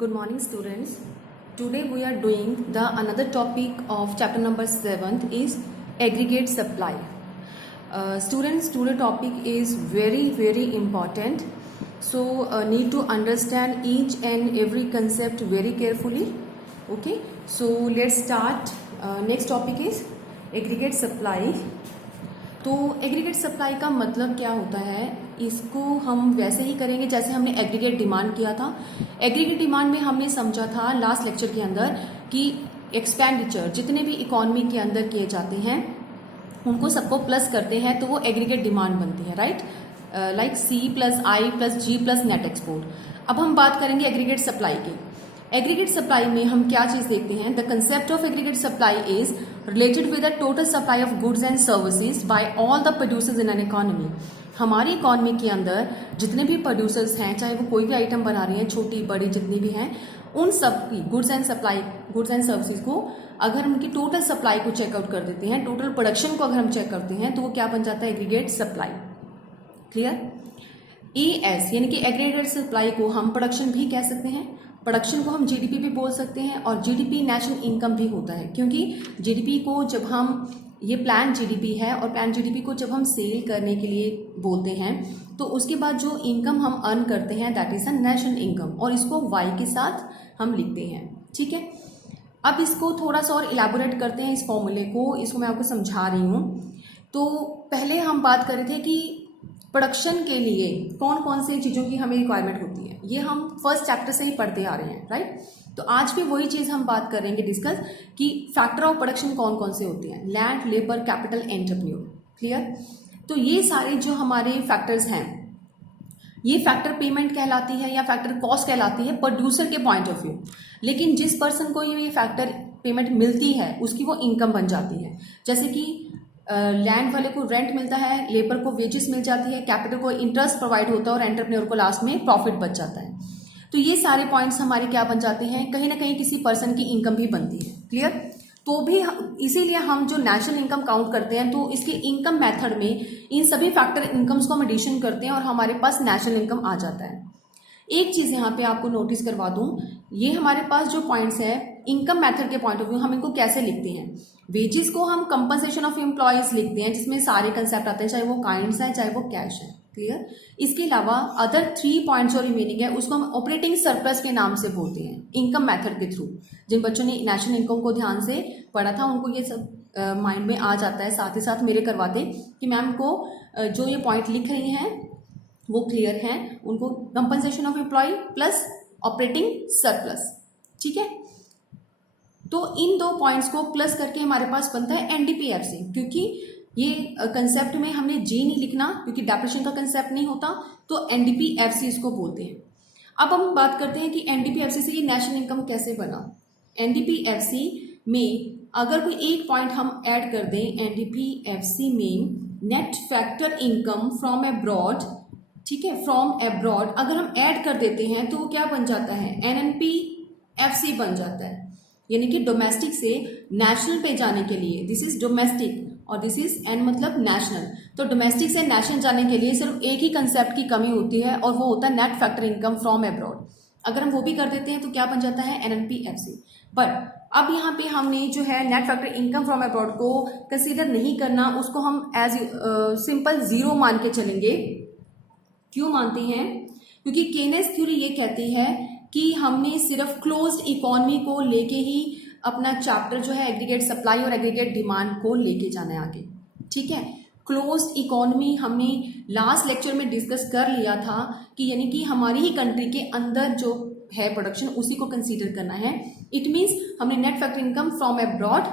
Good morning, students. Today we are doing the another topic of chapter number 7 is aggregate supply. Students, today topic is very important. So need to understand each and every concept very carefully. Okay. So let's start. Next topic is aggregate supply. तो aggregate supply का मतलब क्या होता है, इसको हम वैसे ही करेंगे जैसे हमने एग्रीगेट डिमांड किया था। एग्रीगेट डिमांड में हमने समझा था लास्ट लेक्चर के अंदर कि एक्सपेंडिचर जितने भी इकोनॉमी के अंदर किए जाते हैं उनको सबको प्लस करते हैं तो वो एग्रीगेट डिमांड बनती है, right. Like C plus I plus G plus net export. अब हम बात करेंगे एग्रीगेट सप्लाई की। एग्रीगेट सप्लाई में हम क्या चीज देखते हैं, the concept of aggregate supply is related with the total supply of goods and services by all the producers in an economy. हमारी इकोनॉमी के अंदर जितने भी प्रोड्यूसर्स हैं, चाहे वो कोई भी आइटम बना रहे हैं, छोटी बड़ी जितनी भी हैं, उन सब की गुड्स एंड सर्विसेज को अगर हम उनकी टोटल सप्लाई को चेकआउट कर देते हैं, टोटल प्रोडक्शन को अगर हम चेक करते हैं तो वो क्या बन जाता है, एग्रीगेट सप्लाई। क्लियर। ES यानी कि एग्रीगेट सप्लाई को हम प्रोडक्शन भी कह सकते हैं, प्रोडक्शन को हम जीडीपी भी बोल सकते हैं, और जीडीपी नेशनल इनकम भी होता है, क्योंकि जीडीपी को जब हम, ये प्लान जीडीपी है, और प्लान जीडीपी को जब हम सेल करने के लिए बोलते हैं तो उसके बाद जो इनकम हम अर्न करते हैं that is a national income, और इसको Y के साथ हम लिखते हैं। ठीक है। अब इसको थोड़ा सा और इलेबोरेट करते हैं, इस फॉर्मूले को, इसको मैं आपको समझा रही हूँ। तो पहले हम बात कर रहे थे कि प्रोडक्शन के लिए कौन कौन सी चीज़ों की हमें रिक्वायरमेंट होती है, ये हम फर्स्ट चैप्टर से ही पढ़ते आ रहे हैं, राइट। तो आज भी वही चीज़ हम बात करेंगे डिस्कस कि फैक्टर ऑफ प्रोडक्शन कौन कौन से होते हैं, land, labour, capital, entrepreneur. Clear. तो ये सारे जो हमारे फैक्टर्स हैं, ये फैक्टर पेमेंट कहलाती है या फैक्टर कॉस्ट कहलाती है प्रोड्यूसर के पॉइंट ऑफ व्यू, लेकिन जिस पर्सन को ये फैक्टर पेमेंट मिलती है उसकी वो इनकम बन जाती है। जैसे कि लैंड वाले को रेंट मिलता है, लेबर को वेजेस मिल जाती है, कैपिटल को इंटरेस्ट प्रोवाइड होता है, और एंटरप्रेन्योर को लास्ट में प्रॉफिट बच जाता है। तो ये सारे पॉइंट्स हमारे क्या बन जाते हैं, कहीं ना कहीं किसी पर्सन की इनकम भी बनती है। क्लियर। तो भी इसीलिए हम जो नेशनल इनकम काउंट करते हैं तो इसके इनकम मेथड में इन सभी फैक्टर इनकम्स को हम एडिशन करते हैं और हमारे पास नेशनल इनकम आ जाता है। एक चीज यहाँ पे आपको नोटिस करवा दूं, ये हमारे पास जो पॉइंट्स है इनकम मेथड के पॉइंट ऑफ व्यू हम इनको कैसे लिखते हैं। वेजेस को हम कंपनसेशन ऑफ एम्प्लॉयज लिखते हैं, जिसमें सारे कंसेप्ट आते हैं, चाहे वो काइंड्स है चाहे वो कैश है। क्लियर। इसके अलावा अदर 3 पॉइंट्स जो रिमेनिंग है उसको हम ऑपरेटिंग सरप्लस के नाम से बोलते हैं इनकम मेथड के थ्रू। जिन बच्चों ने नेशनल इनकम को ध्यान से पढ़ा था उनको ये सब माइंड में आ जाता है। साथ ही साथ मेरे करवाते कि मैम को जो ये पॉइंट लिख रही हैं वो क्लियर हैं, उनको compensation of employ plus operating surplus. ठीक है। तो इन 2 पॉइंट्स को प्लस करके हमारे पास बनता है एनडीपीएफसी, क्योंकि ये कंसेप्ट में हमने जी नहीं लिखना क्योंकि डेप्रेशन का कंसेप्ट नहीं होता, तो एनडीपीएफसी इसको बोलते हैं। अब हम बात करते हैं कि एनडीपीएफसी से ये नेशनल इनकम कैसे बना। एनडीपीएफसी में अगर कोई एक पॉइंट हम ऐड कर दें, एनडीपीएफसी में net factor income from abroad, ठीक है, फ्रॉम अब्रॉड अगर हम ऐड कर देते हैं तो क्या बन जाता है, एनएनपीएफसी बन जाता है। यानी कि डोमेस्टिक से नेशनल पे जाने के लिए, दिस इज डोमेस्टिक और दिस इज एन मतलब नेशनल, तो डोमेस्टिक से नेशनल जाने के लिए सिर्फ एक ही कंसेप्ट की कमी होती है और वो होता है net factor income from abroad. अगर हम वो भी कर देते हैं तो क्या बन जाता है, एनएनपीएफसी। बट अब यहाँ पे हमने जो है net factor income from abroad को कंसिडर नहीं करना, उसको हम एज सिंपल जीरो मान के चलेंगे। क्यों मानते हैं, क्योंकि केनेस थ्योरी ये कहती है कि हमने सिर्फ क्लोज्ड इकोनॉमी को लेके ही अपना चैप्टर जो है एग्रीगेट सप्लाई और एग्रीगेट डिमांड को लेके जाना है आगे। ठीक है। क्लोज्ड इकोनॉमी हमने लास्ट लेक्चर में डिस्कस कर लिया था कि यानी कि हमारी ही कंट्री के अंदर जो है प्रोडक्शन उसी को कंसीडर करना है। इट मीन्स हमने net factor income from abroad,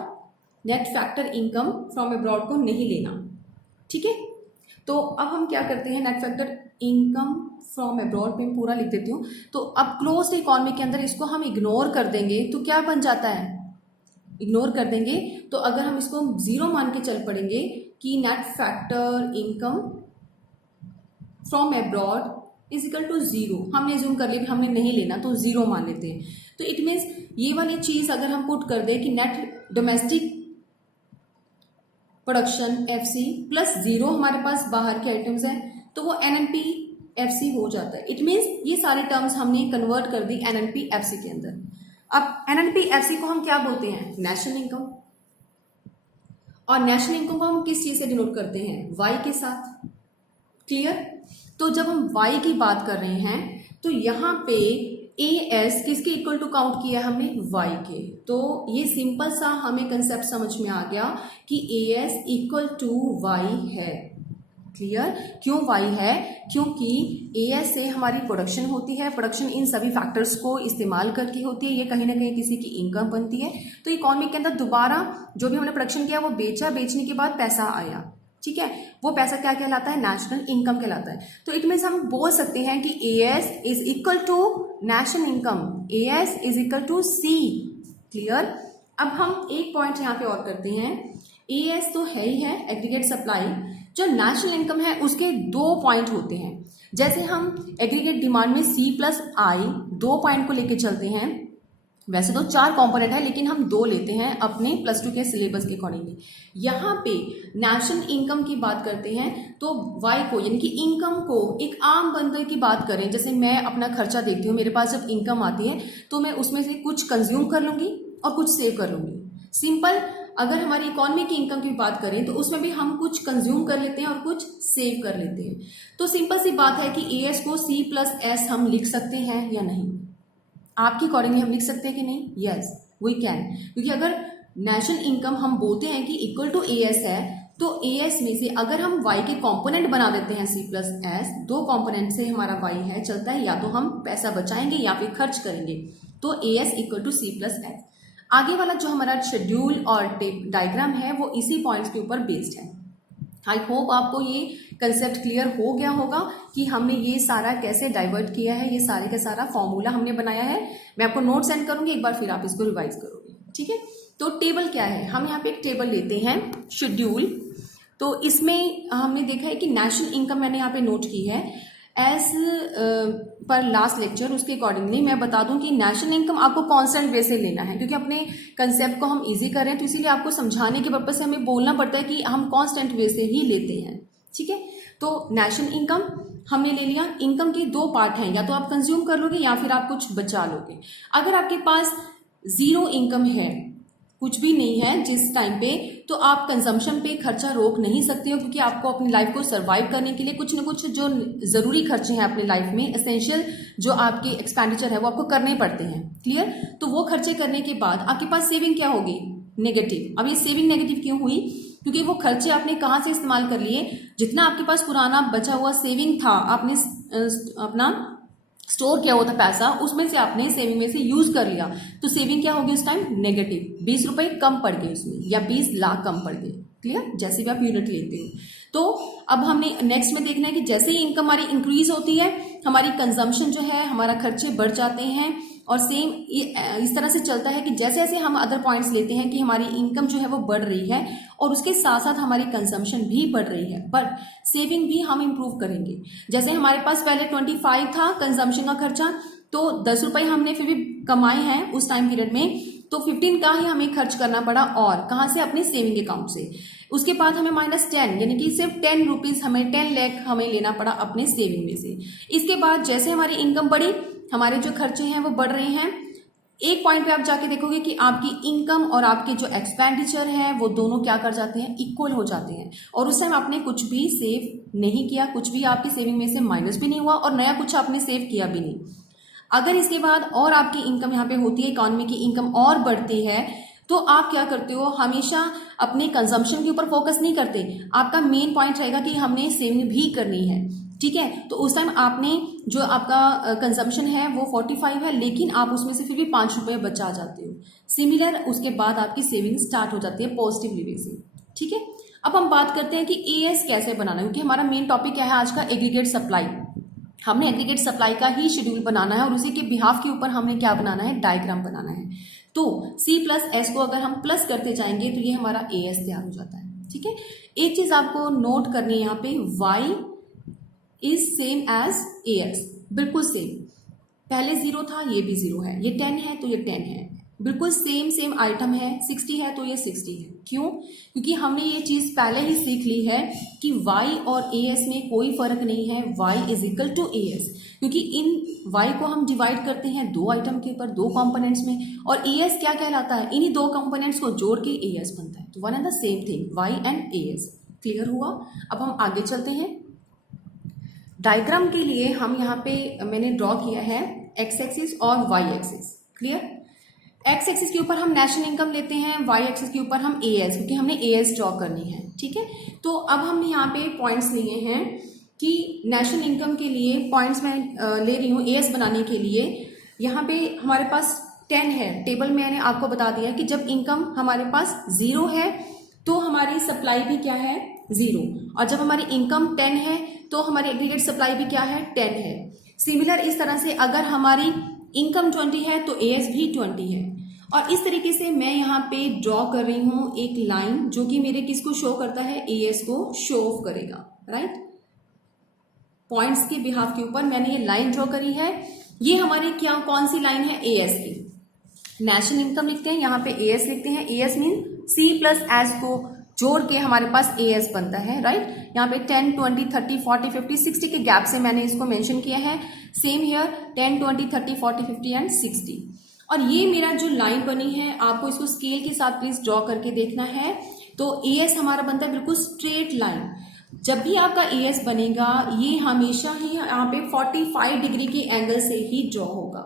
net factor income from abroad को नहीं लेना। ठीक है। तो अब हम क्या करते हैं, net factor income from abroad पे पूरा लिख देती हूँ। तो अब क्लोज्ड इकोनॉमी के अंदर इसको हम इग्नोर कर देंगे तो क्या बन जाता है, इग्नोर कर देंगे। तो अगर हम इसको जीरो मान के चल पड़ेंगे कि net factor income from abroad is equal to zero, हमने जूम कर लिया, हमने नहीं लेना तो जीरो मान लेते हैं। तो इट मीन्स ये वाली चीज अगर हम पुट कर दे कि net domestic production FC plus zero हमारे पास बाहर के आइटम्स हैं, तो वो एनएनपी FC हो जाता है। इट मीन्स ये सारे टर्म्स हमने कन्वर्ट कर दी NNP FC के अंदर। अब NNP FC को हम क्या बोलते हैं? National income. और नेशनल इनकम को हम किस चीज से डिनोट करते हैं? Y के साथ। क्लियर? तो जब हम Y की बात कर रहे हैं तो यहाँ पे AS किसके इक्वल टू काउंट किया हमने? Y के। तो ये सिंपल सा हमें कंसेप्ट समझ में आ गया कि AS इक्वल टू Y है। क्लियर? क्यों Y है? क्योंकि AS से हमारी प्रोडक्शन होती है, प्रोडक्शन इन सभी फैक्टर्स को इस्तेमाल करके होती है, ये कहीं ना कहीं किसी की इनकम बनती है। तो इकोनॉमी के अंदर दोबारा जो भी हमने प्रोडक्शन किया वो बेचा, बेचने के बाद पैसा आया, ठीक है, वो पैसा क्या कहलाता है? नेशनल इनकम कहलाता है। तो इट मीन्स हम बोल सकते हैं कि AS is equal to national income, AS is equal to C। Clear? अब हम एक पॉइंट यहाँ पे और करते हैं। AS तो है ही है, एग्रीगेट सप्लाई। जो नेशनल इनकम है उसके दो पॉइंट होते हैं। जैसे हम एग्रीगेट डिमांड में C+I दो पॉइंट को लेके चलते हैं, वैसे तो 4 कंपोनेंट है लेकिन हम 2 लेते हैं अपने +2 के सिलेबस के अकॉर्डिंगली। यहाँ पे नेशनल इनकम की बात करते हैं तो Y को यानी कि इनकम को एक आम बंदर की बात करें, जैसे मैं अपना खर्चा देखती हूँ, मेरे पास जब इनकम आती है तो मैं उसमें से कुछ कंज्यूम कर लूंगी और कुछ सेव कर लूंगी। सिंपल। अगर हमारी इकोनॉमी की इनकम की बात करें तो उसमें भी हम कुछ कंज्यूम कर लेते हैं और कुछ सेव कर लेते हैं। तो सिंपल सी बात है कि AS को C+S हम लिख सकते हैं या नहीं? आपके अकॉर्डिंगली हम लिख सकते हैं कि नहीं? Yes we can. क्योंकि अगर नेशनल इनकम हम बोलते हैं कि इक्वल टू AS है तो AS में से अगर हम Y के कंपोनेंट बना देते हैं C+S, 2 कंपोनेंट से हमारा Y है चलता है, या तो हम पैसा बचाएंगे या फिर खर्च करेंगे, तो AS इक्वल टू C+S। आगे वाला जो हमारा शेड्यूल और डायग्राम है वो इसी पॉइंट्स के ऊपर बेस्ड है। आई होप आपको ये कंसेप्ट क्लियर हो गया होगा कि हमने ये सारा कैसे डाइवर्ट किया है, ये सारे का सारा फॉर्मूला हमने बनाया है। मैं आपको नोट सेंड करूंगी, एक बार फिर आप इसको रिवाइज करोगे, ठीक है। तो टेबल क्या है? हम यहाँ पे एक टेबल लेते हैं शेड्यूल। तो इसमें हमने देखा है कि नेशनल इनकम मैंने यहाँ पे नोट की है एज पर लास्ट लेक्चर। उसके अकॉर्डिंगली मैं बता दूं कि नेशनल इनकम आपको कांस्टेंट वे से लेना है, क्योंकि अपने कंसेप्ट को हम इजी कर रहे हैं, तो इसीलिए आपको समझाने के पर्पज से हमें बोलना पड़ता है कि हम कांस्टेंट वे से ही लेते हैं, ठीक है। तो नेशनल इनकम हमने ले लिया। इनकम के 2 पार्ट हैं, या तो आप कंज्यूम कर लोगे या फिर आप कुछ बचा लोगे। अगर आपके पास 0 इनकम है, कुछ भी नहीं है जिस टाइम पे, तो आप कंजम्पशन पे खर्चा रोक नहीं सकते हो, क्योंकि आपको अपनी लाइफ को सरवाइव करने के लिए कुछ न कुछ जो जरूरी खर्चे हैं अपनी लाइफ में, एसेंशियल जो आपके एक्सपेंडिचर है वो आपको करने पड़ते हैं। क्लियर? तो वो खर्चे करने के बाद आपके पास सेविंग क्या होगी? नेगेटिव। अब ये सेविंग नेगेटिव क्यों हुई? क्योंकि वो खर्चे आपने कहाँ से इस्तेमाल कर लिए? जितना आपके पास पुराना बचा हुआ सेविंग था, आपने अपना स्टोर किया हुआ था पैसा, उसमें से आपने सेविंग में से यूज कर लिया, तो सेविंग क्या होगी उस टाइम? नेगेटिव। 20 रुपए कम पड़ गए उसमें, या 20 लाख कम पड़ गए। क्लियर? जैसे भी आप यूनिट लेते हो। तो अब हमने नेक्स्ट में देखना है कि जैसे ही इनकम हमारी इंक्रीज होती है, हमारी कंजम्पशन जो है, हमारा खर्चे बढ़ जाते हैं। और सेम इस तरह से चलता है कि जैसे जैसे हम अदर पॉइंट्स लेते हैं कि हमारी इनकम जो है वो बढ़ रही है और उसके साथ साथ हमारी कंजम्पशन भी बढ़ रही है, बट सेविंग भी हम इंप्रूव करेंगे। जैसे हमारे पास पहले 25 था कंजम्पशन का खर्चा, तो 10 रुपए हमने फिर भी कमाए हैं उस टाइम पीरियड में, तो 15 का ही हमें खर्च करना पड़ा। और कहाँ से? अपने सेविंग अकाउंट से। उसके बाद हमें -10 यानी कि सिर्फ 10 रुपीज हमें 10 लाख हमें लेना पड़ा अपने सेविंग में से। इसके बाद जैसे हमारी इनकम बढ़ी, हमारे जो खर्चे हैं वो बढ़ रहे हैं। एक पॉइंट पे आप जाके देखोगे कि आपकी इनकम और आपके जो एक्सपेंडिचर है वो दोनों क्या कर जाते हैं? इक्वल हो जाते हैं। और उस टाइम आपने कुछ भी सेव नहीं किया, कुछ भी आपकी सेविंग में से माइनस भी नहीं हुआ और नया कुछ आपने सेव किया भी नहीं। अगर इसके बाद और आपकी इनकम यहाँ पे होती है, इकोनॉमी की इनकम और बढ़ती है, तो आप क्या करते हो? हमेशा अपने कंजम्पशन के ऊपर फोकस नहीं करते। आपका मेन पॉइंट रहेगा कि हमने सेविंग भी करनी है, ठीक है। तो उस टाइम आपने जो आपका कंजम्पशन है वो 45 है, लेकिन आप उसमें से फिर भी 5 रुपए बचा जाते हो। सिमिलर उसके बाद आपकी सेविंग स्टार्ट हो जाती है पॉजिटिव वे से, ठीक है। अब हम बात करते हैं कि AS कैसे बनाना है, क्योंकि हमारा मेन टॉपिक क्या है आज का? Aggregate supply. हमने एग्रीगेट सप्लाई का ही शेड्यूल बनाना है और उसी के बिहाफ के ऊपर हमने क्या बनाना है? डायग्राम बनाना है। तो C+S को अगर हम प्लस करते जाएंगे तो ये हमारा AS तैयार हो जाता है, ठीक है। एक चीज आपको नोट करनी है यहाँ पे, Y is same as AS, बिल्कुल सेम। पहले 0 था, ये भी 0 है, ये 10 है तो ये 10 है। बिल्कुल सेम सेम आइटम है, 60 है तो ये 60 है। क्यों? क्योंकि हमने ये चीज पहले ही सीख ली है कि y और as में कोई फर्क नहीं है, y is equal to as, क्योंकि इन y को हम डिवाइड करते हैं दो आइटम के ऊपर, दो कंपोनेंट्स में, और as क्या कहलाता है, इन्हीं दो कंपोनेंट्स को जोड़ के as बनता है। तो one and the same thing, y and as। Clear हुआ? अब हम आगे चलते हैं। डायग्राम के लिए हम यहाँ पे मैंने ड्रॉ किया है x एक्सिस और y axis. Clear? X axis के ऊपर हम नेशनल इनकम लेते हैं, वाई एक्सिस के ऊपर हम एएस, क्योंकि हमने एएस ड्रॉ करनी है। ठीक है, तो अब हम यहाँ पे पॉइंट्स लिए हैं कि नेशनल इनकम के लिए पॉइंट्स मैं ले रही हूँ एएस बनाने के लिए। यहाँ पे हमारे पास 10 है, टेबल में मैंने आपको बता दिया कि जब इनकम हमारे पास 0 है तो हमारी सप्लाई भी क्या है, 0, और जब हमारी इनकम 10 है तो हमारी एग्रीगेट सप्लाई भी क्या है, 10 है। सिमिलर इस तरह से अगर हमारी इनकम 20 है तो एएस भी 20 है। और इस तरीके से मैं यहाँ पे ड्रॉ कर रही हूँ एक लाइन जो कि मेरे किसको शो करता है, एएस को शो ऑफ करेगा। राइट, पॉइंट्स के बिहाफ के ऊपर मैंने ये लाइन ड्रॉ करी है। ये हमारी क्या, कौन सी लाइन है, एएस की। नेशनल इनकम लिखते हैं, यहाँ पे एएस लिखते हैं। AS mean C plus S को जोड़ के हमारे पास एएस बनता है। राइट, यहाँ पे 10, 20, 30, 40, 50, 60 के गैप से मैंने इसको मेंशन किया है। Same here 10, 20, 30, 40, 50 and 60। और ये मेरा जो लाइन बनी है, आपको इसको स्केल के साथ प्लीज ड्रॉ करके देखना है। तो एएस हमारा बनता है बिल्कुल स्ट्रेट लाइन। जब भी आपका एएस बनेगा ये हमेशा ही यहाँ पे 45 डिग्री के एंगल से ही ड्रॉ होगा।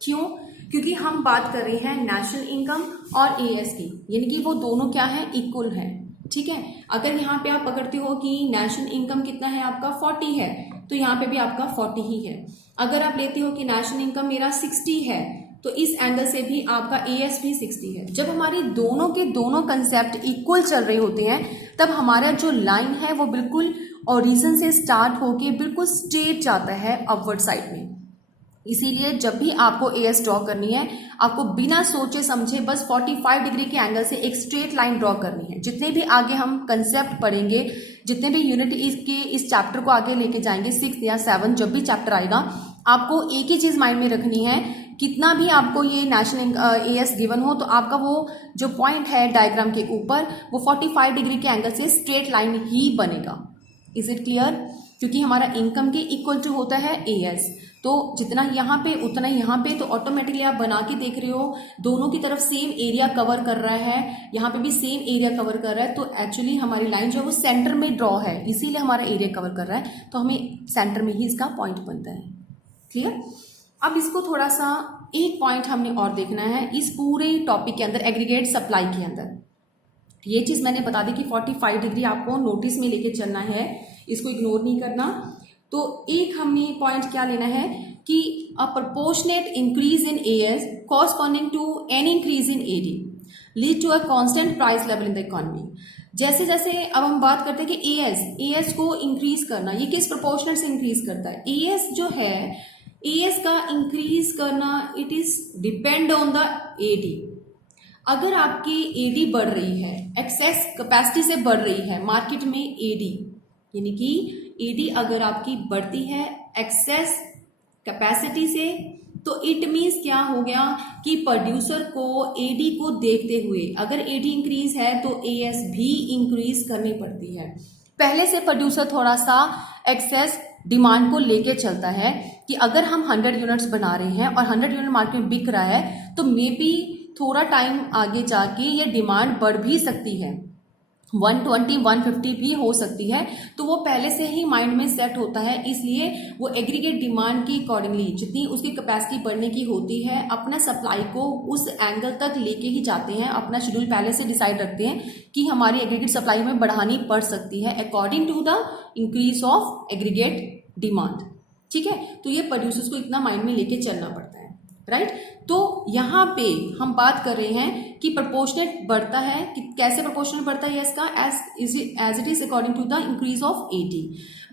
क्यों? क्योंकि हम बात कर रहे हैं नेशनल इनकम और एएस की, यानी कि वो दोनों क्या है, इक्वल है। ठीक है, अगर यहाँ पे आप पकड़ते हो कि नेशनल इनकम कितना है आपका, 40 है, तो यहाँ पे भी आपका 40 ही है। अगर आप लेते हो कि नेशनल इनकम मेरा 60 है, तो इस एंगल से भी आपका एएस भी 60 है। जब हमारी दोनों के दोनों कंसेप्ट इक्वल चल रहे होते हैं तब हमारा जो लाइन है वो बिल्कुल ओरिजिन से स्टार्ट होके बिल्कुल स्ट्रेट जाता है अपवर्ड साइड में। इसीलिए जब भी आपको एएस ड्रॉ करनी है, आपको बिना सोचे समझे बस 45 डिग्री के एंगल से एक स्ट्रेट लाइन ड्रॉ करनी है। जितने भी आगे हम कंसेप्ट पढ़ेंगे, जितने भी यूनिट इसके इस चैप्टर को आगे लेके जाएंगे, 6 या 7 जब भी चैप्टर आएगा, आपको एक ही चीज माइंड में रखनी है, कितना भी आपको ये नेशनल एएस गिवन हो तो आपका वो जो पॉइंट है डायग्राम के ऊपर वो 45 डिग्री के एंगल से स्ट्रेट लाइन ही बनेगा। Is it clear? क्योंकि हमारा इनकम के इक्वल टू होता है एएस, तो जितना यहाँ पे उतना यहाँ पे, तो ऑटोमेटिकली आप बना के देख रहे हो दोनों की तरफ सेम एरिया कवर कर रहा है, यहाँ पे भी सेम एरिया कवर कर रहा है। तो एक्चुअली हमारी लाइन जो है वो सेंटर में ड्रॉ है, इसीलिए हमारा एरिया कवर कर रहा है, तो हमें सेंटर में ही इसका पॉइंट बनता है। क्लियर? अब इसको थोड़ा सा एक पॉइंट हमने और देखना है इस पूरे टॉपिक के अंदर, एग्रीगेट सप्लाई के अंदर। ये चीज मैंने बता दी कि 45 डिग्री आपको नोटिस में लेके चलना है, इसको इग्नोर नहीं करना। तो एक हमने पॉइंट क्या लेना है कि a proportionate increase in AS corresponding to any increase in AD lead to a constant price level in the economy. जैसे जैसे अब हम बात करते हैं कि एएस को इंक्रीज करना, ये किस प्रोपोर्शनल से इंक्रीज करता है? एएस जो है, एएस का इंक्रीज करना it is depend on the AD. अगर आपकी एडी बढ़ रही है, एक्सेस कैपेसिटी से बढ़ रही है मार्केट में एडी, यानी कि एडी अगर आपकी बढ़ती है एक्सेस कैपेसिटी से, तो इट मीन्स क्या हो गया कि प्रोड्यूसर को एडी को देखते हुए अगर एडी इंक्रीज है तो एएस भी इंक्रीज करनी पड़ती है। पहले से प्रोड्यूसर थोड़ा सा एक्सेस डिमांड को लेके चलता है कि अगर हम 100 यूनिट्स बना रहे हैं और 100 यूनिट मार्केट में बिक रहा है तो मे बी थोड़ा टाइम आगे जाके ये डिमांड बढ़ भी सकती है, 120, 150 भी हो सकती है। तो वो पहले से ही माइंड में सेट होता है, इसलिए वो एग्रीगेट डिमांड की अकॉर्डिंगली जितनी उसकी कैपेसिटी बढ़ने की होती है अपना सप्लाई को उस एंगल तक लेके ही जाते हैं। अपना शेड्यूल पहले से डिसाइड रखते हैं कि हमारी एग्रीगेट सप्लाई में बढ़ानी पड़ सकती है according to the increase of aggregate demand. ठीक है, तो ये प्रोड्यूसर्स को इतना माइंड में लेके चलना पड़ता है। राइट, तो यहाँ पे हम बात कर रहे हैं कि प्रोपोर्शनेट बढ़ता है, कि कैसे प्रोपोर्शनेट बढ़ता है इसका, as it is according to the increase of AD.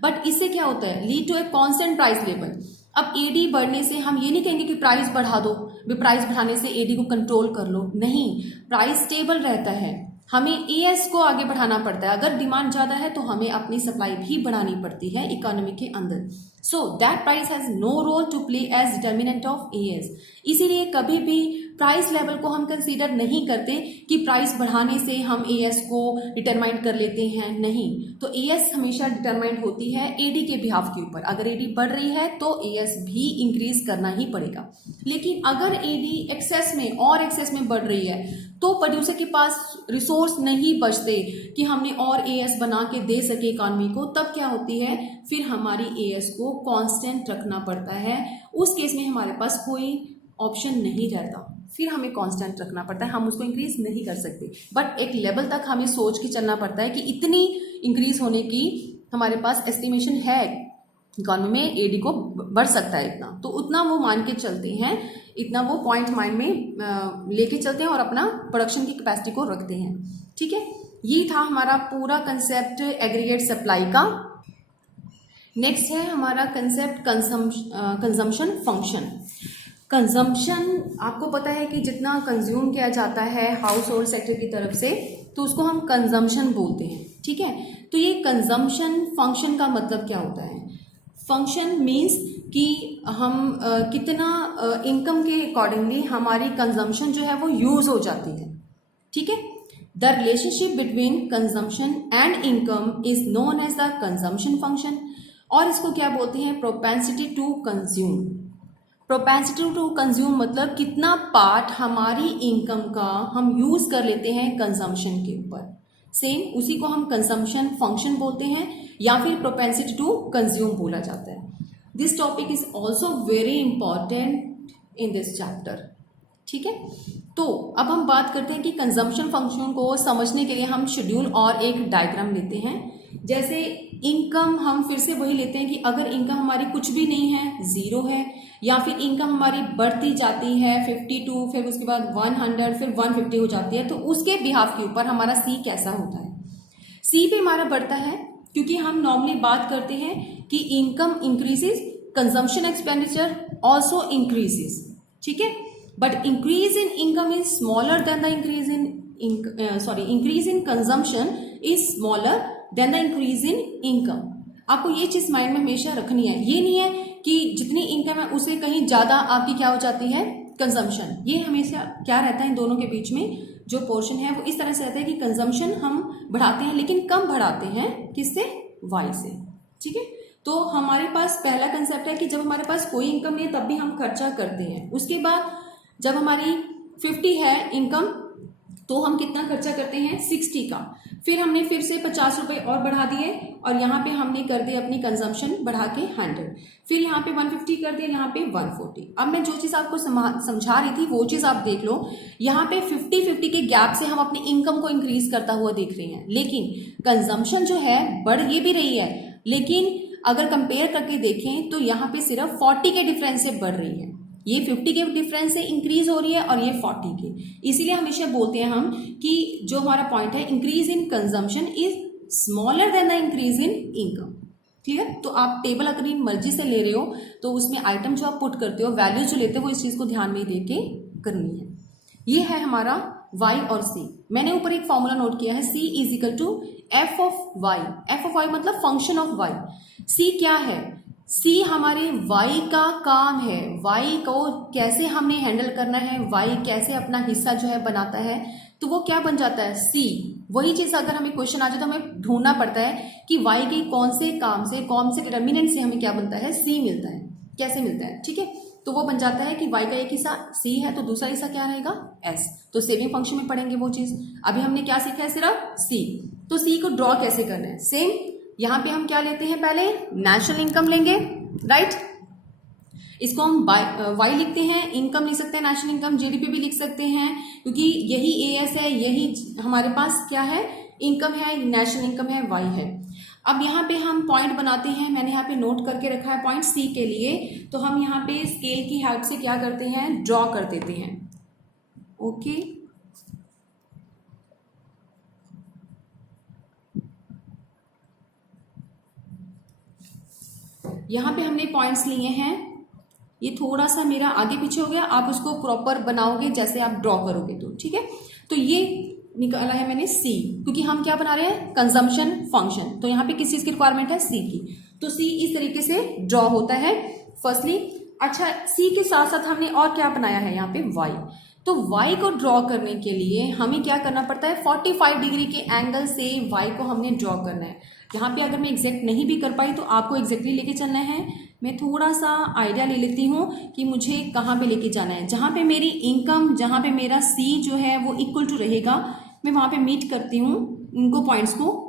But इससे क्या होता है, lead to a constant price level. अब एडी बढ़ने से हम ये नहीं कहेंगे कि प्राइस बढ़ा दो, प्राइस बढ़ाने से एडी को कंट्रोल कर लो, नहीं, प्राइस स्टेबल रहता है। हमें एएस को आगे बढ़ाना पड़ता है। अगर डिमांड ज़्यादा है तो हमें अपनी सप्लाई भी बढ़ानी पड़ती है इकोनॉमी के अंदर। So that price has no role to play as determinant of AS. इसीलिए कभी भी प्राइस लेवल को हम कंसीडर नहीं करते कि प्राइस बढ़ाने से हम एएस को डिटरमाइन कर लेते हैं, नहीं। तो एएस हमेशा डिटरमाइंड होती है एडी के बिहाफ के ऊपर। अगर एडी बढ़ रही है तो एएस भी इंक्रीज करना ही पड़ेगा। लेकिन अगर एडी एक्सेस में बढ़ रही है तो प्रोड्यूसर के पास रिसोर्स नहीं बचते कि हमने और एएस बना के दे सके इकॉनमी को, तब क्या होती है, फिर हमारी एएस को कांस्टेंट रखना पड़ता है। उस केस में हमारे पास कोई ऑप्शन नहीं रहता, फिर हमें कांस्टेंट रखना पड़ता है, हम उसको इंक्रीज नहीं कर सकते। बट एक लेवल तक हमें सोच के चलना पड़ता है कि इतनी इंक्रीज होने की हमारे पास एस्टिमेशन है, इकॉनमी में एडी को बढ़ सकता है इतना, तो उतना वो मान के चलते हैं, इतना वो पॉइंट माइंड में लेके चलते हैं और अपना प्रोडक्शन की कैपेसिटी को रखते हैं। ठीक है, ये था हमारा पूरा कंसेप्ट एग्रीगेट सप्लाई का। नेक्स्ट है हमारा कंसेप्ट कंजम्पशन फंक्शन। कंजम्पशन आपको पता है कि जितना कंज्यूम किया जाता है हाउस होल्ड सेक्टर की तरफ से, तो उसको हम कंजम्पशन बोलते हैं। ठीक है, तो ये कंजम्पशन फंक्शन का मतलब क्या होता है? फंक्शन मीन्स कि हम कितना इनकम के अकॉर्डिंगली हमारी कंजम्पशन जो है वो यूज हो जाती है। ठीक है, the relationship between consumption and income is known as the consumption function, और इसको क्या बोलते हैं? Propensity to consume. Propensity to consume मतलब कितना पार्ट हमारी इनकम का हम यूज कर लेते हैं कंजम्पशन के ऊपर। सेम उसी को हम कंजम्पशन फंक्शन बोलते हैं या फिर प्रोपेंसिटी टू कंज्यूम बोला जाता है। This topic is also very important in this chapter. ठीक है, तो अब हम बात करते हैं कि कंजम्पशन फंक्शन को समझने के लिए हम शेड्यूल और एक डायग्राम लेते हैं। जैसे इनकम हम फिर से वही लेते हैं कि अगर इनकम हमारी कुछ भी नहीं है, जीरो है, या फिर इनकम हमारी बढ़ती जाती है 52, फिर उसके बाद 100, फिर 150 हो जाती है, तो उसके बिहाफ के ऊपर हमारा सी कैसा होता है? सी पे हमारा बढ़ता है क्योंकि हम नॉर्मली बात करते हैं कि income increases, consumption expenditure also increases. ठीक है, but increase in income is smaller than the increase in consumption is smaller than the increase in income. आपको ये चीज माइंड में हमेशा रखनी है। ये नहीं है कि जितनी इनकम है उससे कहीं ज्यादा आपकी क्या हो जाती है, कंजम्पशन। ये हमेशा क्या रहता है, इन दोनों के बीच में जो पोर्शन है वो इस तरह से रहता है कि कंजम्पशन हम बढ़ाते हैं लेकिन कम बढ़ाते हैं, किससे? वाई से। ठीक है, तो हमारे पास पहला कंसेप्ट है कि जब हमारे पास कोई इनकम नहीं है तब भी हम खर्चा करते हैं। उसके बाद जब हमारी 50 है इनकम तो हम कितना खर्चा करते हैं? 60 का। फिर हमने फिर से 50 रुपए और बढ़ा दिए और यहाँ पे हमने कर दिए अपनी कंजम्पशन बढ़ा के 100, फिर यहाँ पे 150 कर दिया, यहाँ पे 140। अब मैं जो चीज आपको समझा रही थी वो चीज आप देख लो। यहाँ पे 50-50 के गैप से हम अपनी इनकम को इंक्रीज करता हुआ देख रहे हैं, लेकिन कंजम्पशन जो है बढ़ ये भी रही है, लेकिन अगर कंपेयर करके देखें तो यहाँ पे सिर्फ 40 के डिफरेंस से बढ़ रही है। ये 50 के डिफरेंस से इंक्रीज हो रही है और ये 40 के। इसीलिए हमेशा बोलते हैं हम कि जो हमारा पॉइंट है, increase in consumption is smaller than the increase in income. Clear? तो आप टेबल अगर मर्जी से ले रहे हो तो उसमें आइटम जो आप पुट करते हो, वैल्यू जो लेते हो, वो इस चीज को ध्यान में दे के करनी है। ये है हमारा y और c। मैंने ऊपर एक फॉर्मूला नोट किया है, c is equal to f of y। f of y मतलब फंक्शन ऑफ y। c क्या है? C हमारे y का काम है, y को कैसे हमने हैंडल करना है, y कैसे अपना हिस्सा जो है बनाता है, तो वो क्या बन जाता है? C। वही चीज अगर हमें क्वेश्चन आ जाए तो हमें ढूंढना पड़ता है कि y के कौन से काम से, कौन से डिटर्मिनेंट से हमें क्या बनता है? C मिलता है। कैसे मिलता है? ठीक है, तो वो बन जाता है कि y का एक हिस्सा C है तो दूसरा हिस्सा क्या रहेगा? S। तो सेविंग फंक्शन में पढ़ेंगे वो चीज। अभी हमने क्या सीखा है? सिर्फ C। तो C को ड्रॉ कैसे करना है? सेम यहाँ पे हम क्या लेते हैं? पहले नेशनल इनकम लेंगे, राइट? इसको हम वाई लिखते हैं, इनकम लिख सकते हैं, नेशनल इनकम, जीडीपी भी लिख सकते हैं, क्योंकि यही एएस है, यही हमारे पास क्या है? इनकम है, नेशनल इनकम है, वाई है। अब यहाँ पे हम पॉइंट बनाते हैं, मैंने यहाँ पे नोट करके रखा है पॉइंट सी के लिए, तो हम यहाँ पे स्केल की हेल्प से क्या करते हैं? ड्रॉ कर देते हैं। ओके, यहाँ पे हमने पॉइंट्स लिए हैं। ये थोड़ा सा मेरा आगे पीछे हो गया, आप उसको प्रॉपर बनाओगे जैसे आप ड्रॉ करोगे तो ठीक है। तो ये निकाला है मैंने सी, क्योंकि हम क्या बना रहे हैं, कंजम्पशन फंक्शन, तो यहाँ पे किस चीज की रिक्वायरमेंट है, सी की। तो सी इस तरीके से ड्रॉ होता है फर्स्टली। अच्छा, सी के साथ साथ हमने और क्या बनाया है यहाँ पे, वाई। तो वाई को ड्रॉ करने के लिए हमें क्या करना पड़ता है, 45 डिग्री के एंगल से वाई को हमने ड्रॉ करना है। यहाँ पे अगर मैं एग्जैक्ट नहीं भी कर पाई तो आपको एग्जैक्टली लेके चलना है। मैं थोड़ा सा आइडिया ले लेती हूँ कि मुझे कहाँ पे लेके जाना है। जहाँ पे मेरी इनकम, जहाँ पे मेरा सी जो है वो इक्वल टू रहेगा, मैं वहां पे मीट करती हूँ इनको पॉइंट्स को।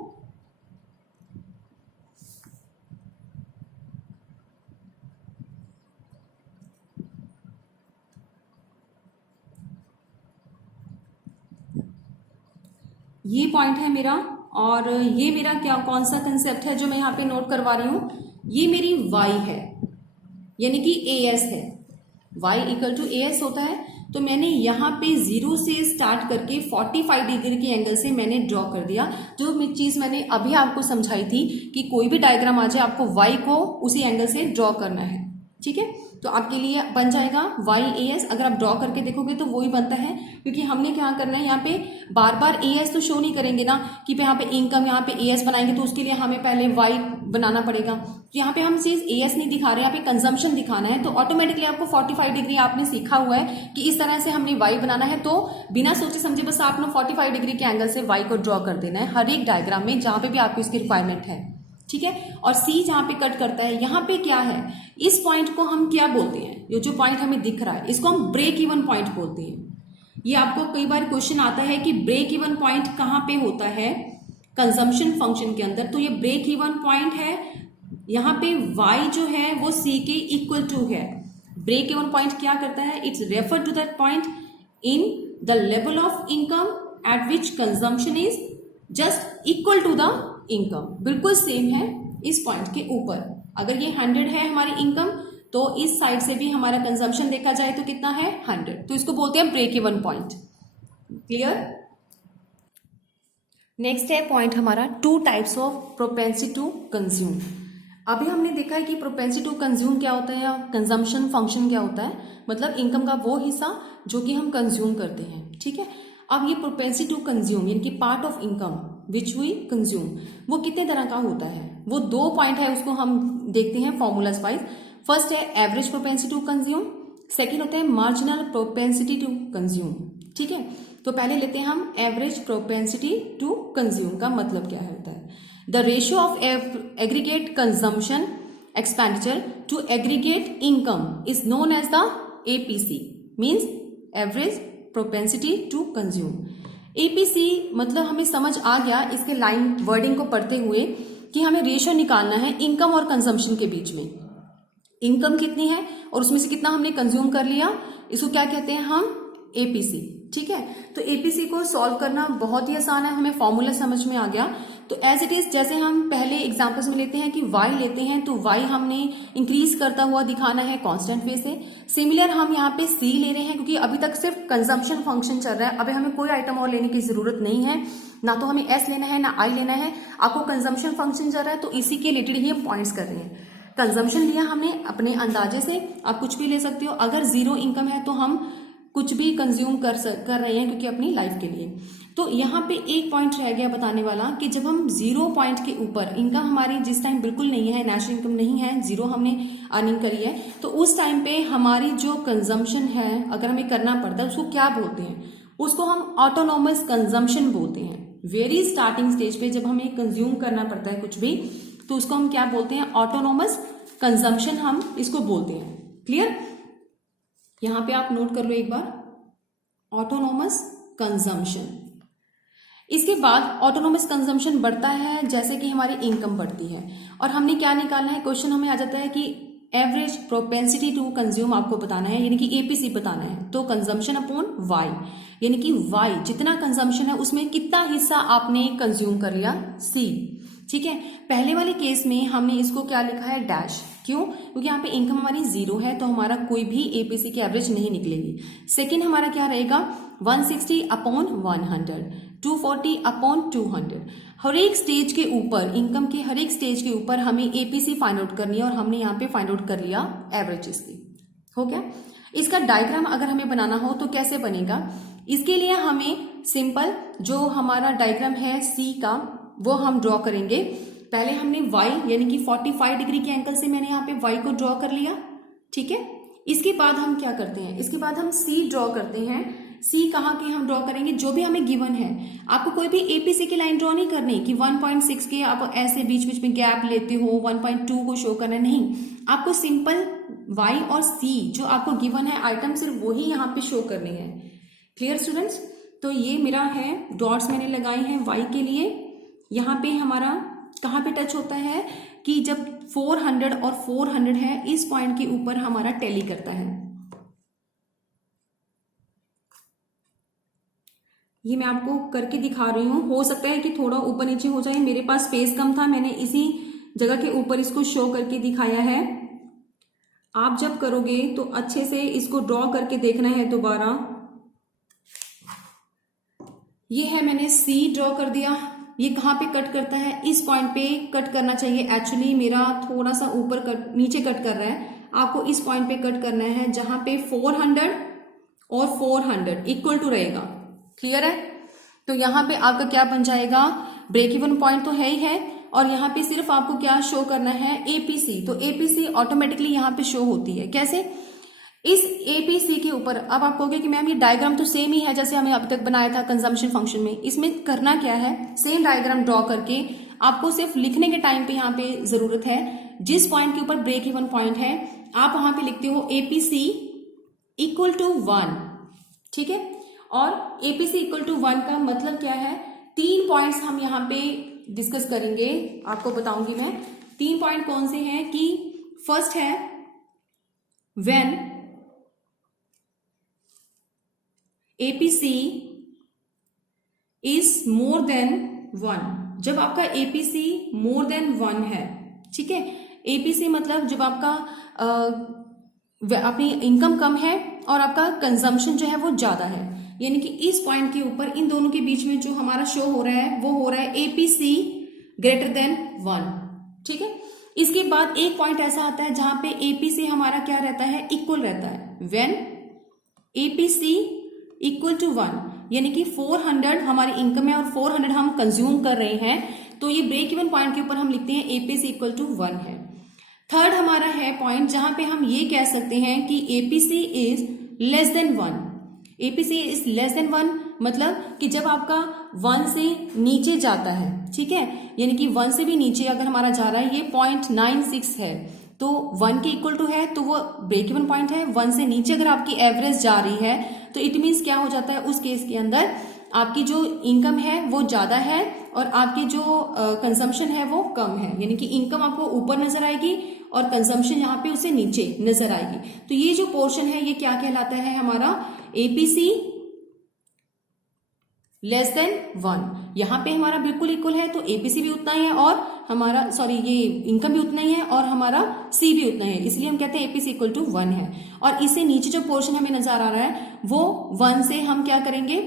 ये पॉइंट है मेरा, और ये मेरा क्या, कौन सा कंसेप्ट है जो मैं यहाँ पे नोट करवा रही हूँ, ये मेरी y है, यानी कि as है। y इक्वल टू as होता है। तो मैंने यहाँ पे 0 से स्टार्ट करके 45 डिग्री के एंगल से मैंने ड्रॉ कर दिया। जो चीज मैंने अभी आपको समझाई थी कि कोई भी डायग्राम आ जाए, आपको y को उसी एंगल से ड्रॉ करना है, ठीक है। तो आपके लिए बन जाएगा YAS। अगर आप ड्रॉ करके देखोगे तो वही बनता है, क्योंकि हमने क्या करना है, यहाँ पे बार बार AS तो शो नहीं करेंगे ना कि यहाँ पे इनकम, यहाँ पे AS बनाएंगे तो उसके लिए हमें पहले Y बनाना पड़ेगा। तो यहाँ पे हम चीज AS नहीं दिखा रहे, यहाँ पे कंजम्पशन दिखाना है। तो ऑटोमेटिकली आपको 45 डिग्री आपने सीखा हुआ है कि इस तरह से हमने Y बनाना है। तो बिना सोचे समझे बस आपने 45 डिग्री के एंगल से Y को ड्रॉ कर देना है हर एक डायग्राम में जहां पे भी आपको इसकी रिक्वायरमेंट है, ठीक है। और सी जहां पे कट करता है, यहाँ पे क्या है, इस पॉइंट को हम क्या बोलते हैं, ये जो पॉइंट हमें दिख रहा है इसको हम ब्रेक इवन पॉइंट बोलते हैं। ये आपको कई बार क्वेश्चन आता है कि ब्रेक इवन पॉइंट कहाँ पे होता है कंजम्पशन फंक्शन के अंदर। तो ये ब्रेक इवन पॉइंट है, यहाँ पे y जो है वो c के इक्वल टू है। ब्रेक इवन पॉइंट क्या करता है, it's refer to that point in the level of income at which consumption is just equal to the income. बिल्कुल सेम है इस पॉइंट के ऊपर। अगर ये 100 है हमारी इनकम, तो इस साइड से भी हमारा कंजम्पशन देखा जाए तो कितना है, 100। तो इसको बोलते हैं break even point. Clear. Next है पॉइंट हमारा, 2 types of propensity to consume. अभी हमने देखा है कि प्रोपेंसिटी टू कंज्यूम क्या होता है या कंजम्पशन फंक्शन क्या होता है, मतलब इनकम का वो हिस्सा जो कि हम कंज्यूम करते हैं, ठीक है। अब ये प्रोपेंसिटी टू कंज्यूम यानी कि part of income which we consume, वो कितने तरह का होता है, वो 2 पॉइंट है, उसको हम देखते हैं फॉर्मूलाज वाइज। फर्स्ट है average propensity to consume, second होता है मार्जिनल प्रोपेंसिटी टू कंज्यूम, ठीक है। तो पहले लेते हैं हम एवरेज प्रोपेंसिटी टू कंज्यूम का मतलब क्या होता है। The ratio of aggregate consumption expenditure to aggregate income is known as the APC, means average propensity to consume. APC मतलब हमें समझ आ गया इसके लाइन वर्डिंग को पढ़ते हुए कि हमें रेशियो निकालना है इनकम और कंजम्पशन के बीच में। इनकम कितनी है और उसमें से कितना हमने कंज्यूम कर लिया, इसको क्या कहते हैं हम, APC, ठीक है। तो APC को सॉल्व करना बहुत ही आसान है, हमें फॉर्मूला समझ में आ गया। तो एज इट इज, जैसे हम पहले एग्जांपल्स में लेते हैं कि y लेते हैं, तो y हमने इंक्रीज करता हुआ दिखाना है कांस्टेंट वे से। सिमिलर हम यहाँ पे c ले रहे हैं, क्योंकि अभी तक सिर्फ कंजम्पशन फंक्शन चल रहा है, अभी हमें कोई आइटम और लेने की जरूरत नहीं है, ना तो हमें s लेना है ना i लेना है। आपको कंजम्पशन फंक्शन चल रहा है तो इसी के रिलेटेड ही हम पॉइंट्स कर रहे हैं। कंजम्पशन लिया हमने अपने अंदाजे से, आप कुछ भी ले सकते हो। अगर 0 इनकम है तो हम कुछ भी कंज्यूम कर रहे हैं, क्योंकि अपनी लाइफ के लिए। तो यहाँ पे एक पॉइंट रह गया बताने वाला कि जब हम 0 पॉइंट के ऊपर, इनकम हमारी जिस टाइम बिल्कुल नहीं है, नेशनल इनकम नहीं है, 0 हमने अर्निंग करी है, तो उस टाइम पे हमारी जो कंजम्पशन है अगर हमें करना पड़ता है उसको क्या बोलते हैं, उसको हम ऑटोनोमस कंजम्पशन बोलते हैं। वेरी स्टार्टिंग स्टेज पे जब हमें कंज्यूम करना पड़ता है कुछ भी, तो उसको हम क्या बोलते हैं, ऑटोनोमस कंजम्पशन हम इसको बोलते हैं। क्लियर। यहां पे आप नोट कर लो एक बार, ऑटोनोमस कंजम्पशन। इसके बाद ऑटोनोमस कंजम्पशन बढ़ता है जैसे कि हमारी इनकम बढ़ती है, और हमने क्या निकालना है, क्वेश्चन हमें आ जाता है कि एवरेज प्रोपेंसिटी टू कंज्यूम आपको बताना है, यानी कि APC बताना है। तो कंजम्पशन अपॉन y, यानी कि y जितना कंजम्पशन है उसमें कितना हिस्सा आपने कंज्यूम कर लिया, C, ठीक है। पहले वाले केस में हमने इसको क्या लिखा है, डैश। क्यों, क्योंकि यहाँ पे इनकम हमारी 0 है, तो हमारा कोई भी APC की एवरेज नहीं निकलेगी। सेकेंड हमारा क्या रहेगा, 160 अपॉन 100, 240 अपॉन 200। हर एक स्टेज के ऊपर, इनकम के हर एक स्टेज के ऊपर हमें APC फाइंड आउट करनी है, और हमने यहाँ पे फाइंड आउट कर लिया एवरेज इसकी। हो गया। इसका डायग्राम अगर हमें बनाना हो तो कैसे बनेगा, इसके लिए हमें सिंपल जो हमारा डायग्राम है सी का वो हम ड्रॉ करेंगे। पहले हमने y यानी कि 45 डिग्री के एंगल से मैंने यहाँ पे y को ड्रॉ कर लिया, ठीक है। इसके बाद हम क्या करते हैं, इसके बाद हम c ड्रॉ करते हैं। c कहाँ के हम ड्रॉ करेंगे, जो भी हमें गिवन है। आपको कोई भी एपीसी की लाइन ड्रॉ नहीं करनी कि 1.6 के आप ऐसे बीच बीच में गैप लेते हो 1.2 को शो करना, नहीं। आपको सिंपल y और c जो आपको गिवन है आइटम सिर्फ वही यहाँ पे शो करनी है। Clear students? तो ये मेरा है, डॉट्स मैंने लगाए हैं y के लिए। यहाँ पे हमारा कहाँ पे टच होता है कि जब 400 और 400 है, इस पॉइंट के ऊपर हमारा टैली करता है। ये मैं आपको करके दिखा रही हूँ, हो सकता है कि थोड़ा ऊपर नीचे हो जाए, मेरे पास स्पेस कम था, मैंने इसी जगह के ऊपर इसको शो करके दिखाया है। आप जब करोगे तो अच्छे से इसको ड्रॉ करके देखना है दोबारा। ये है, मैंने सी ड्रॉ कर दिया। ये कहाँ पे कट करता है, इस पॉइंट पे कट करना चाहिए। एक्चुअली मेरा थोड़ा सा ऊपर कट, नीचे कट कर रहा है, आपको इस पॉइंट पे कट करना है जहां पे 400 और 400 इक्वल टू रहेगा। क्लियर है? तो यहाँ पे आपका क्या बन जाएगा, ब्रेक इवन पॉइंट तो है ही है, और यहाँ पे सिर्फ आपको क्या शो करना है, एपीसी। तो एपीसी ऑटोमेटिकली यहाँ पे शो होती है। कैसे? इस एपीसी के ऊपर अब आप कहोगे कि मैम ये डायग्राम तो सेम ही है जैसे हमें अब तक बनाया था कंजम्पशन फंक्शन में। इसमें करना क्या है, सेम डायग्राम ड्रॉ करके आपको सिर्फ लिखने के टाइम पे यहाँ पे जरूरत है, जिस पॉइंट के ऊपर ब्रेक इवन पॉइंट है आप वहां पे लिखते हो एपीसी इक्वल टू 1, ठीक है। और एपीसी इक्वल टू 1 का मतलब क्या है, 3 पॉइंट्स हम यहाँ पे डिस्कस करेंगे, आपको बताऊंगी मैं। 3 पॉइंट कौन से हैं कि फर्स्ट है when APC is more than 1। जब आपका एपीसी मोर देन 1 है, ठीक है। एपीसी मतलब जब आपका अपनी इनकम कम है और आपका कंजम्पशन जो है वो ज्यादा है, यानी कि इस पॉइंट के ऊपर इन दोनों के बीच में जो हमारा शो हो रहा है वो हो रहा है एपीसी ग्रेटर देन 1, ठीक है। इसके बाद एक पॉइंट ऐसा आता है जहां पे एपीसी हमारा क्या रहता है, इक्वल रहता है। व्हेन एपीसी इक्वल टू 1, यानी कि 400 हमारी इनकम है और 400 हम कंज्यूम कर रहे हैं, तो ये ब्रेक इवन पॉइंट के ऊपर हम लिखते हैं एपीसी इक्वल टू 1 है। थर्ड हमारा है पॉइंट जहां पे हम ये कह सकते हैं कि APC is less than 1। APC is less than 1 मतलब कि जब आपका 1 से नीचे जाता है, ठीक है, यानी कि 1 से भी नीचे अगर हमारा जा रहा है, ये 0.96 है तो 1 के इक्वल टू है, तो वो ब्रेक इवन पॉइंट है। 1 से नीचे अगर आपकी एवरेज जा रही है तो इट मीन्स क्या हो जाता है, उस केस के अंदर आपकी जो इनकम है वो ज्यादा है और आपकी जो कंजम्पशन है वो कम है, यानी कि इनकम आपको ऊपर नजर आएगी और कंजम्पशन यहाँ पे उसे नीचे नजर आएगी। तो ये जो पोर्शन है ये क्या कहलाता है, हमारा एपीसी लेस देन 1। यहाँ पे हमारा बिल्कुल इक्वल है तो एपीसी भी उतना ही है और हमारा ये इनकम भी उतना ही है और हमारा सी भी उतना है, इसलिए हम कहते हैं एपीसी इक्वल टू 1 है। और इससे नीचे जो पोर्शन हमें नजर आ रहा है वो 1 से हम क्या करेंगे,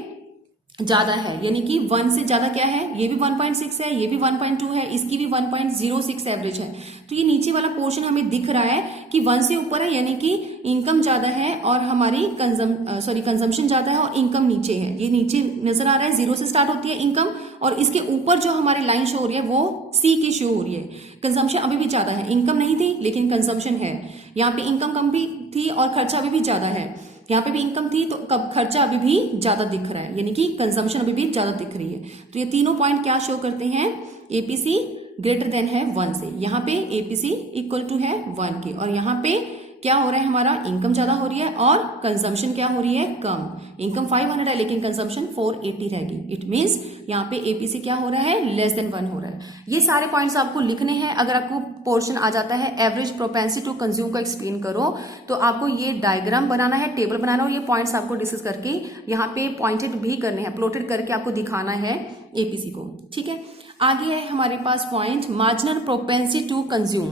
ज्यादा है, यानी कि 1 से ज्यादा क्या है, ये भी 1.6 है, ये भी 1.2 है, इसकी भी 1.06 एवरेज है। तो ये नीचे वाला पोर्शन हमें दिख रहा है कि 1 से ऊपर है, यानी कि इनकम ज्यादा है और हमारी कंजम्पशन ज्यादा है और इनकम नीचे है। ये नीचे नजर आ रहा है, 0 से स्टार्ट होती है इनकम और इसके ऊपर जो हमारी लाइन शो हो रही है वो सी की शो हो रही है। कंजम्पशन अभी भी ज्यादा है, इनकम नहीं थी लेकिन कंजम्पशन है। यहाँ पे इनकम कम भी थी और खर्चा अभी भी ज्यादा है, यहाँ पे भी इनकम थी तो कब खर्चा अभी भी ज्यादा दिख रहा है, यानी कि कंजम्पशन अभी भी ज्यादा दिख रही है। तो ये तीनों पॉइंट क्या शो करते हैं, एपीसी ग्रेटर देन है 1 से, यहाँ पे एपीसी इक्वल टू है 1 के, और यहाँ पे क्या हो रहा है, हमारा इनकम ज्यादा हो रही है और कंजम्पशन क्या हो रही है, कम। इनकम 500 है लेकिन कंजम्पशन 480 रहेगी। इट मीन्स यहाँ पे एपीसी क्या हो रहा है, लेस देन 1 हो रहा है। ये सारे पॉइंट्स आपको लिखने हैं। अगर आपको पोर्शन आ जाता है एवरेज प्रोपेंसिटी टू कंज्यूम का एक्सप्लेन करो तो आपको ये डायग्राम बनाना है, टेबल बनाना और ये पॉइंट्स आपको डिस्कस करके यहाँ पे पॉइंटेड भी करने हैं, प्लॉटेड करके आपको दिखाना है एपीसी को, ठीक है। आगे है हमारे पास point marginal propensity to consume.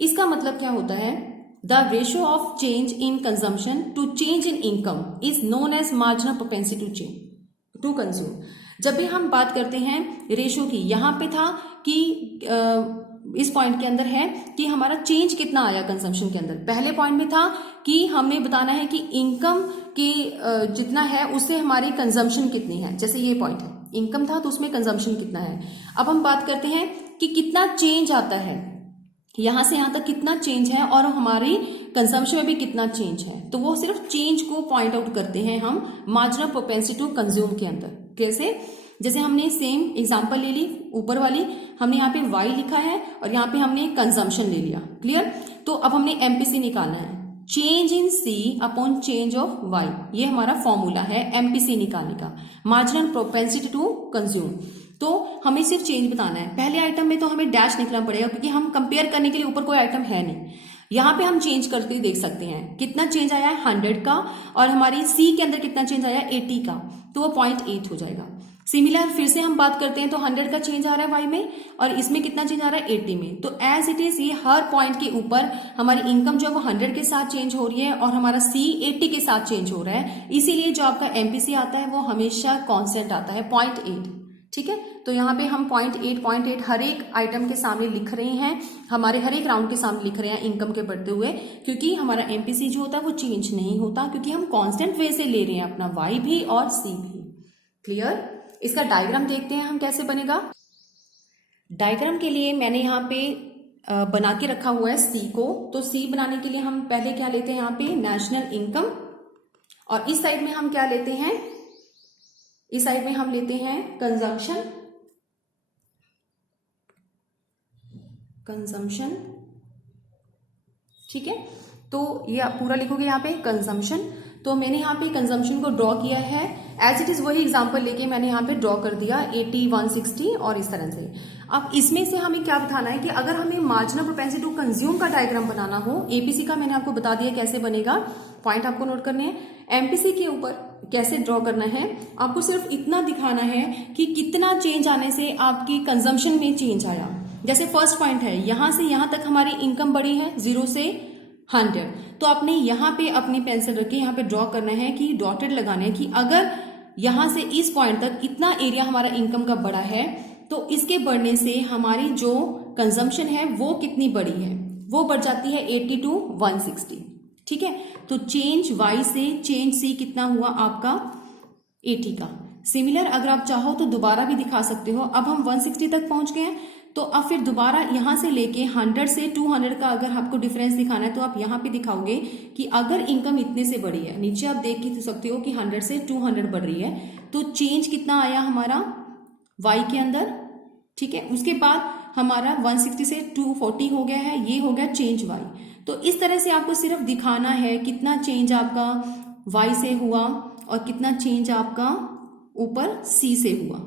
इसका मतलब क्या होता है, The ratio of change in consumption to change in income is known as marginal propensity to consume। जब भी हम बात करते हैं रेशो की, यहाँ पे था कि इस पॉइंट के अंदर है कि हमारा चेंज कितना आया कंजम्पशन के अंदर। पहले पॉइंट में था कि हमें बताना है कि इनकम की जितना है उससे हमारी कंजम्पशन कितनी है, जैसे ये पॉइंट है, इनकम था तो उसमें कंजम्पशन कितना है। अब हम बात करते हैं कि कितना चेंज आता है, यहां से यहां तक कितना चेंज है और हमारी कंजम्पशन में भी कितना चेंज है। तो वो सिर्फ चेंज को पॉइंट आउट करते हैं हम मार्जिनल प्रोपेंसिटी टू कंज्यूम के अंदर। कैसे? जैसे हमने सेम एग्जांपल ले ली, ऊपर वाली हमने यहाँ पे y लिखा है और यहाँ पे हमने कंजम्पशन ले लिया। क्लियर? तो अब हमने एमपीसी निकालना है, change in C upon change of y, ये हमारा फॉर्मूला है एमपीसी निकालने का, मार्जिनल प्रोपेंसिटी टू कंज्यूम। तो हमें सिर्फ चेंज बताना है। पहले आइटम में तो हमें डैश निकलना पड़ेगा क्योंकि हम कंपेयर करने के लिए ऊपर कोई आइटम है नहीं। यहाँ पे हम चेंज करके देख सकते हैं कितना चेंज आया है 100 का, और हमारी C के अंदर कितना चेंज आया है 80 का, तो वो 0.8 हो जाएगा। सिमिलर फिर से हम बात करते हैं तो 100 का चेंज आ रहा है y में और इसमें कितना चेंज आ रहा है 80 में। तो एज इट इज ये हर पॉइंट के ऊपर हमारी इनकम जो है वो 100 के साथ चेंज हो रही है और हमारा C 80 के साथ चेंज हो रहा है। इसीलिए जो आपका एमपीसी आता है वो हमेशा कॉन्स्टेंट आता है 0.8। ठीक है, तो यहाँ पे हम 0.8 हर एक आइटम के सामने लिख रहे हैं, हमारे हर एक राउंड के सामने लिख रहे हैं इनकम के बढ़ते हुए, क्योंकि हमारा एमपीसी जो होता है वो चेंज नहीं होता, क्योंकि हम कांस्टेंट वे से ले रहे हैं अपना y भी और c भी। क्लियर? इसका डायग्राम देखते हैं हम कैसे बनेगा। डायग्राम के लिए मैंने यहाँ पे बना के रखा हुआ है C को। तो C बनाने के लिए हम पहले क्या लेते हैं, यहाँ पे नेशनल इनकम, और इस साइड में हम क्या लेते हैं, इस साइड में हम लेते हैं कंजम्पशन, ठीक है। तो ये आप पूरा लिखोगे यहाँ पे कंजम्पशन। तो मैंने यहाँ पे कंजम्पशन को ड्रॉ किया है एज इट इज, वही एग्जांपल लेके मैंने यहाँ पे ड्रॉ कर दिया 80, 160 और इस तरह से। अब इसमें से हमें क्या बताना है कि अगर हमें मार्जिनल प्रोपेंसिटी टू कंज्यूम का डायग्राम बनाना हो, एपीसी का मैंने आपको बता दिया कैसे बनेगा, पॉइंट आपको नोट करने हैं। एमपीसी के ऊपर कैसे ड्रॉ करना है, आपको सिर्फ इतना दिखाना है कि कितना चेंज आने से आपकी कंजम्पशन में चेंज आया। जैसे फर्स्ट पॉइंट है, यहां से यहां तक हमारी इनकम बढ़ी है 0 से 100, तो आपने यहाँ पे अपनी पेंसिल रखी यहाँ पे ड्रॉ करना है कि डॉटेड लगाना है कि अगर यहाँ से इस पॉइंट तक इतना एरिया हमारा इनकम का बढ़ा है तो इसके बढ़ने से हमारी जो कंजम्पशन है वो कितनी बढ़ी है, वो बढ़ जाती है 80 to 160। ठीक है, तो चेंज y से चेंज C कितना हुआ आपका 80 का। सिमिलर अगर आप चाहो तो दोबारा भी दिखा सकते हो। अब हम 160 तक पहुंच गए हैं, तो अब फिर दोबारा यहां से लेके 100 से 200 का अगर आपको डिफरेंस दिखाना है तो आप यहां पे दिखाओगे कि अगर इनकम इतने से बढ़ी है, नीचे आप देख के सकते हो कि 100 से 200 बढ़ रही है, तो चेंज कितना आया हमारा y के अंदर। ठीक है, उसके बाद हमारा 160 से 240 हो गया है, ये हो गया चेंज y। तो इस तरह से आपको सिर्फ दिखाना है कितना चेंज आपका y से हुआ और कितना चेंज आपका ऊपर C से हुआ।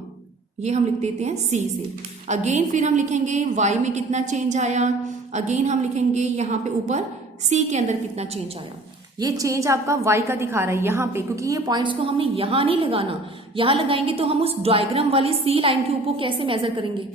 ये हम लिख देते हैं C से। अगेन फिर हम लिखेंगे y में कितना चेंज आया, अगेन हम लिखेंगे यहाँ पे ऊपर C के अंदर कितना चेंज आया। ये चेंज आपका y का दिखा रहा है यहाँ पे, क्योंकि ये पॉइंट्स को हमने यहाँ नहीं लगाना, यहाँ लगाएंगे तो हम उस डायग्राम वाली C लाइन के ऊपर कैसे मेजर करेंगे।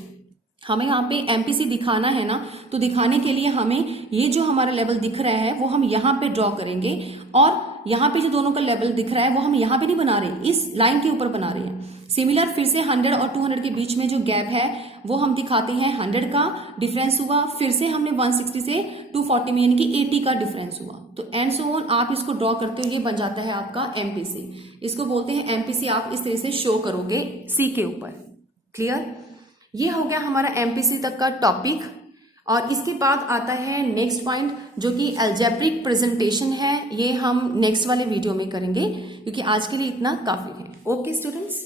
हमें यहाँ पे एमपीसी दिखाना है ना, तो दिखाने के लिए हमें ये जो हमारा लेवल दिख रहा है वो हम यहाँ पे ड्रॉ करेंगे, और यहाँ पे जो दोनों का लेवल दिख रहा है वो हम यहाँ पे नहीं बना रहे, इस लाइन के ऊपर बना रहे हैं। सिमिलर फिर से 100 और 200 के बीच में जो गैप है वो हम दिखाते हैं 100 का डिफरेंस हुआ, फिर से हमने 160 से 240 में यानी कि 80 का डिफरेंस हुआ। तो एंड सो ऑन आप इसको ड्रॉ करते हो, ये बन जाता है आपका एमपीसी। इसको बोलते हैं एमपीसी, आप इस तरह से शो करोगे सी के ऊपर। क्लियर? ये हो गया हमारा एमपीसी तक का टॉपिक, और इसके बाद आता है नेक्स्ट पॉइंट जो कि अलजेब्रिक प्रेजेंटेशन है। ये हम नेक्स्ट वाले वीडियो में करेंगे, क्योंकि आज के लिए इतना काफी है। Okay students.